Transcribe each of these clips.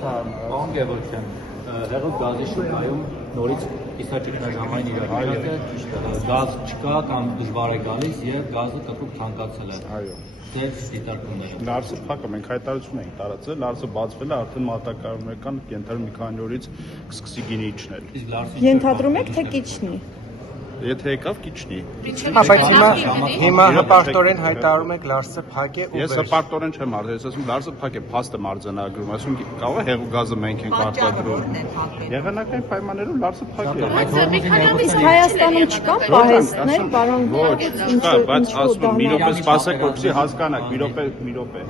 Պարոն Գևորգյան, հեղուկ գազի շուկայում նորից կիսաճգնաժամային իրավիճակ է, գազ չկա կամ դժվար է գալիս եւ գազը կտրուկ թանկացել է։ Այո։ Ձեր դիտարկումները։ Լարսը փակը մենք հայտարարություն ենք տարածել, Լարսը բացվել է արդեն մատակարարներ կան, կենթարի մի քանի օրից կսկսի գինի իջնել։ Ենթադրում եք թե կիչնի։ Եթե եկավ կիչնի։ Հա, բայց հիմա հպարտորեն հայտարարում եք Լարսը փակ է ու Ես հպարտորեն չեմ արդեն, ես ասում Լարսը փակ է, փաստը մարզանագրում, ասում կարող է հեղուկ գազը մենք ենք արտադրում։ Եղանակային պայմաններում Լարսը փակ է։ Իսկ Հայաստանում չկա պահեստներ, պարոն Ոչ, չկա, բայց ասում մի րոպե սպասեք, որպեսզի հասկանաք, մի րոպե։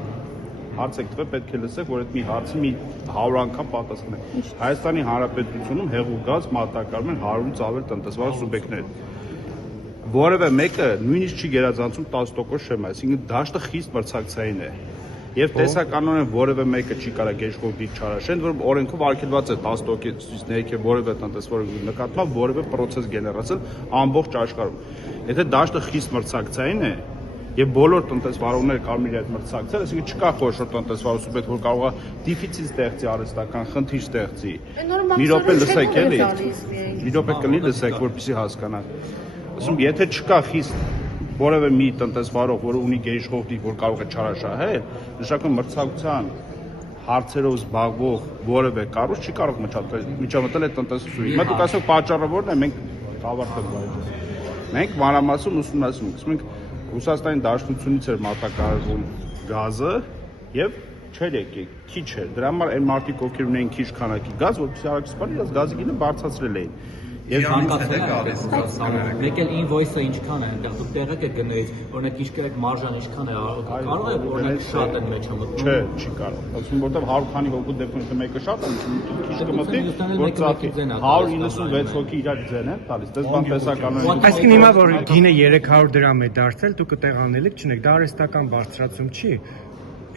Հարց եք տվել, պետք է լսեք, որ այդ մի հարցի մի 100 անգամ պատասխանեք։ Հայաստանի Հանրապետությունում հեղուկ գազ մատակարարում են 100-ից ավել տնտեսվարող սուբյեկտներ։ Որևէ մեկը նույնիսկ չի գերազանցում 10% շեմ, այսինքն դաշտը խիստ մրցակցային է։ Եվ տեսականորեն որևէ մեկը չի կարող գեշկով դիք չարաշեն, որ օրենքով արգելված է 10%-ից ներքև որևէ տնտեսվարող նկատմամբ որևէ process գեներացել ամբողջ աշխարհում։ Եթե դաշտը խիստ մրցակցային է, եւ բոլոր տնտեսվարողները կարող են այդ մրցակցել, այսինքն չկա խոշոր տնտեսվարող սուբյեկտ, որ կարող է դեֆիցիտ ստեղծի արհեստական, խնդիր ստեղծի։ Մի րոպե լսեք էլի։ Մի րոպե կլինի լսեք, որպեսզի հասկանաք։ Ասում, եթե չկա խիստ որևէ մի տնտեսվարող, որ ունի գերիշխող դիք, որ կարող է չարաշահել, նշանակում մրցակցության հարցերով զբաղվող որևէ կառույց չի կարող միջամտել այդ տնտեսությունից։ Հիմա դուք ասեք պատճառը որն է, մենք ավարտենք այդ։ Մենք մանրամասն ուսումնասիրում ենք, Ռուսաստանի Դաշնությունից էր մատակարարվում գազը եւ չէր եկել, քիչ էր։ Դրա համար այն մարդիկ, ովքեր ունեին քիչ քանակի գազ, որպեսզի արագ սպառի, իրաց գազի գինը բարձրացրել էին։ Եվ ցանկացել եք մեկ էլ invoice-ը ինչքան է, այնտեղ դուք տեղեք եք գներից, օրինակ ինչ մարժան ինչքան է, կարող է օրինակ շատ են մեջ մտնում։ Չէ, չի կարող։ Ասում որտեղ 100 քանի հոգու դեպքում եթե մեկը շատ է, քիչ կմտի, որ ծախի 196 հոգի իրար ձեն են տալիս։ Դες բան տեսականորեն։ Այսինքն հիմա որ գինը 300 դրամ է դարձել, դուք կտեղ անելիք չնեք, դա արհեստական բարձրացում չի։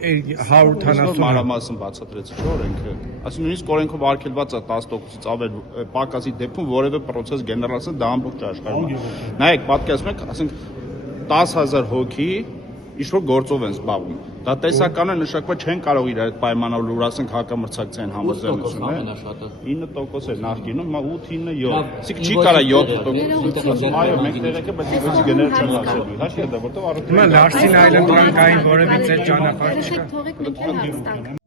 180 մանրամասն բացատրեցի չէ օրենքը։ Այսինքն նույնիսկ օրենքով արգելված է 10%-ից ավել պակասի դեպքում որևէ process գեներացնել դա ամբողջ աշխարհում։ Նայեք, պատկերացնում եք, ասենք 10,000 հոգի ինչ-որ գործով են զբաղվում։ Դա տեսականորեն նշանակված չեն կարող իրար այդ պայմանով լուր ասենք հակամրցակցային համաձայնություն է։ 9% է նախկինում, հիմա 8-9-7։ Իսկ չի կարա 7%։ Այո, մենք տեղեկ է, բայց ինձ գներ չեմ ասելու։ Հաշվի դա որտեղ առողջ։ Հիմա Լարսին այլընտրանքային որևիցե ճանապարհ չկա։ Թողեք մենք էլ հաստատ։